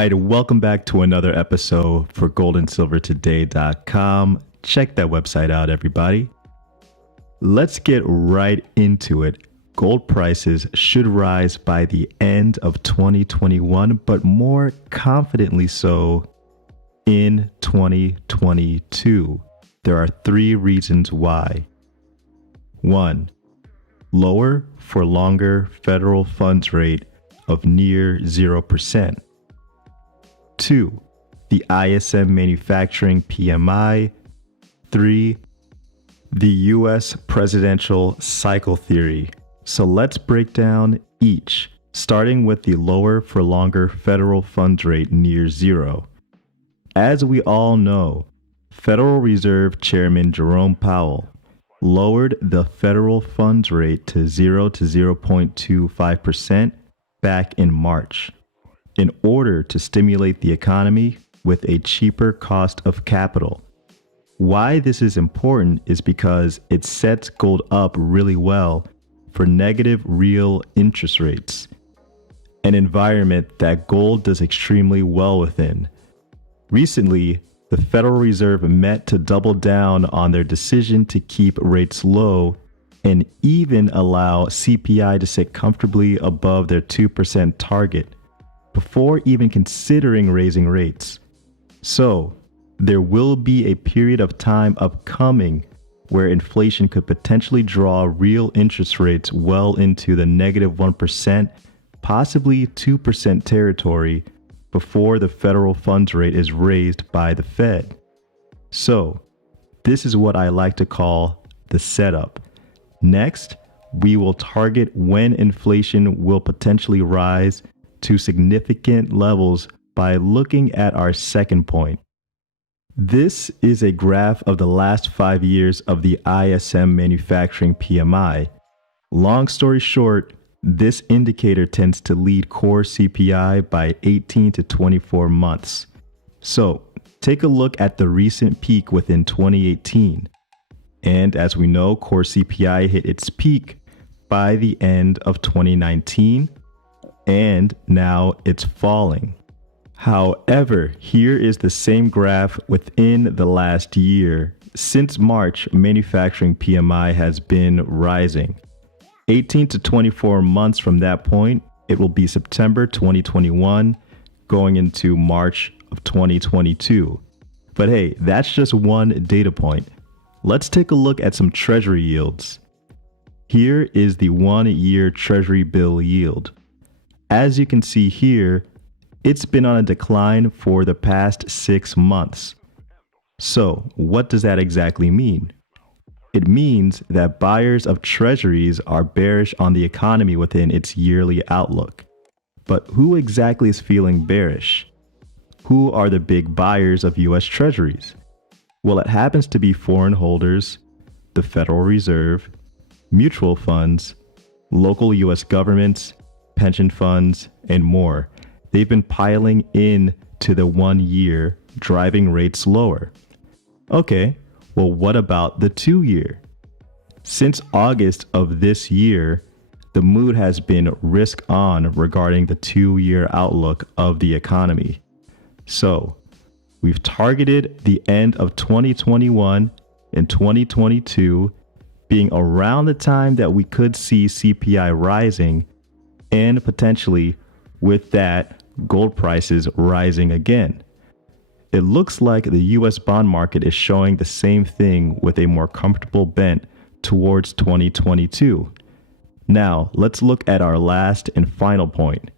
right, welcome back to another episode for goldandsilvertoday.com. Check that website out, everybody. Let's get right into it. Gold prices should rise by the end of 2021, but more confidently so in 2022. There are three reasons why. 1. Lower for longer federal funds rate of near 0%. 2. The ISM manufacturing PMI. 3. The US presidential cycle theory. So let's break down each, starting with the lower for longer federal funds rate near zero. As we all know, Federal Reserve Chairman Jerome Powell lowered the federal funds rate to 0 to 0.25% back in March in order to stimulate the economy with a cheaper cost of capital. Why this is important is because it sets gold up really well for negative real interest rates, an environment that gold does extremely well within. Recently, the Federal Reserve met to double down on their decision to keep rates low and even allow CPI to sit comfortably above their 2% target before even considering raising rates. So, there will be a period of time upcoming where inflation could potentially draw real interest rates well into the negative 1%, possibly 2% territory before the federal funds rate is raised by the Fed. So, this is what I like to call the setup. Next, we will target when inflation will potentially rise to significant levels by looking at our second point. This is a graph of the last 5 years of the ISM manufacturing PMI. Long story short, this indicator tends to lead core CPI by 18 to 24 months. So, take a look at the recent peak within 2018. And as we know, core CPI hit its peak by the end of 2019, and now it's falling. However, here is the same graph within the last year. Since March, manufacturing PMI has been rising. 18 to 24 months from that point, it will be September 2021 going into March of 2022. But hey, that's just one data point. Let's take a look at some treasury yields. Here is the 1-year treasury bill yield. As you can see here, it's been on a decline for the past 6 months. So, what does that exactly mean? It means that buyers of treasuries are bearish on the economy within its yearly outlook. But who exactly is feeling bearish? Who are the big buyers of US treasuries? Well, it happens to be foreign holders, the Federal Reserve, mutual funds, local US governments, pension funds, and more. They've been piling in to the 1 year, driving rates lower. Okay, well, what about the 2 year? Since August of this year, the mood has been risk on regarding the 2-year outlook of the economy. So, we've targeted the end of 2021 and 2022 being around the time that we could see CPI rising, and potentially with that, gold prices rising again. It looks like the US bond market is showing the same thing with a more comfortable bent towards 2022. Now, let's look at our last and final point,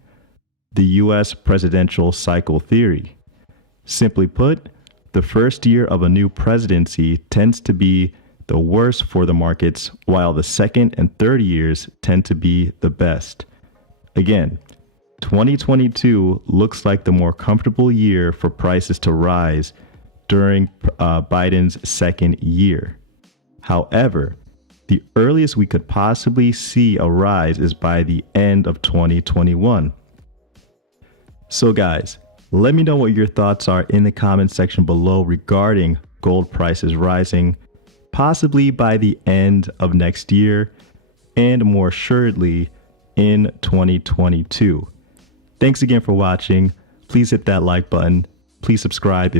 the US presidential cycle theory. Simply put, the first year of a new presidency tends to be the worst for the markets, while the second and third years tend to be the best. Again, 2022 looks like the more comfortable year for prices to rise during Biden's second year. However, the earliest we could possibly see a rise is by the end of 2021. So guys, let me know what your thoughts are in the comment section below regarding gold prices rising, possibly by the end of next year, and more assuredly in 2022. Thanks again for watching. please hit that like button. Please subscribe